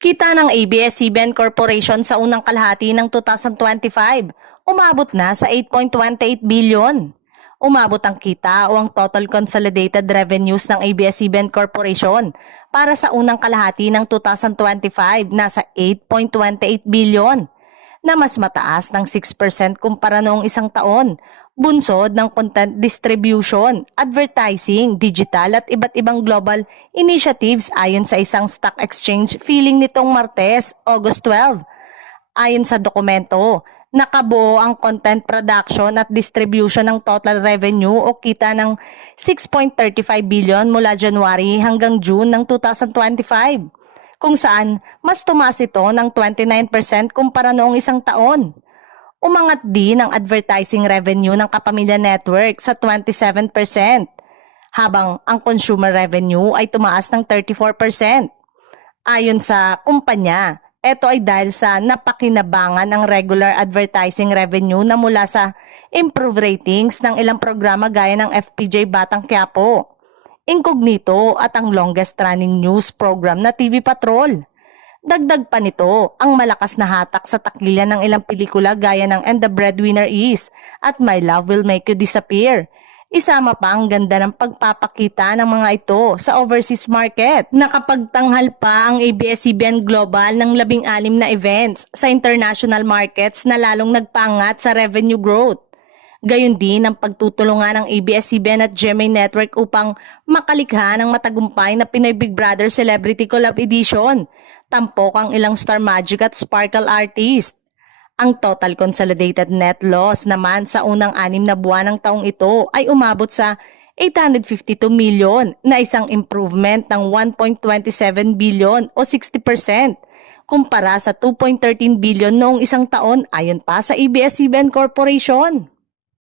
Kita ng ABS-CBN Corporation sa unang kalahati ng 2025, umabot na sa 8.28 billion. Umabot ang kita o ang total consolidated revenues ng ABS-CBN Corporation para sa unang kalahati ng 2025 nasa 8.28 billion, na mas mataas ng 6% kumpara noong isang taon. Bunsod ng content distribution, advertising, digital at iba't ibang global initiatives ayon sa isang stock exchange filing nitong Martes, August 12. Ayon sa dokumento, nakabuo ang content production at distribution ng total revenue o kita ng 6.35 billion mula January hanggang June ng 2025, kung saan mas tumaas ito ng 29% kumpara noong isang taon. Umangat din ang advertising revenue ng Kapamilya Network sa 27%, habang ang consumer revenue ay tumaas ng 34%. Ayon sa kumpanya, ito ay dahil sa napakinabangan ng regular advertising revenue na mula sa improved ratings ng ilang programa gaya ng FPJ Batang Quiapo, Incognito at ang longest running news program na TV Patrol. Dagdag pa nito ang malakas na hatak sa taklilan ng ilang pelikula gaya ng And the Breadwinner Is at My Love Will Make You Disappear. Isama pa ang ganda ng pagpapakita ng mga ito sa overseas market. Nakapagtanghal pa ang ABS-CBN Global ng 16 na events sa international markets na lalong nagpangat sa revenue growth. Gayon din ang pagtutulungan ng ABS-CBN at GMA Network upang makalikha ng matagumpay na Pinoy Big Brother Celebrity Collab Edition. Tampok ang ilang Star Magic at Sparkle artist. Ang total consolidated net loss naman sa unang 6 na buwan ng taong ito ay umabot sa 852 million na isang improvement ng 1.27 billion o 60% kumpara sa 2.13 billion noong isang taon ayon pa sa ABS-CBN Corporation.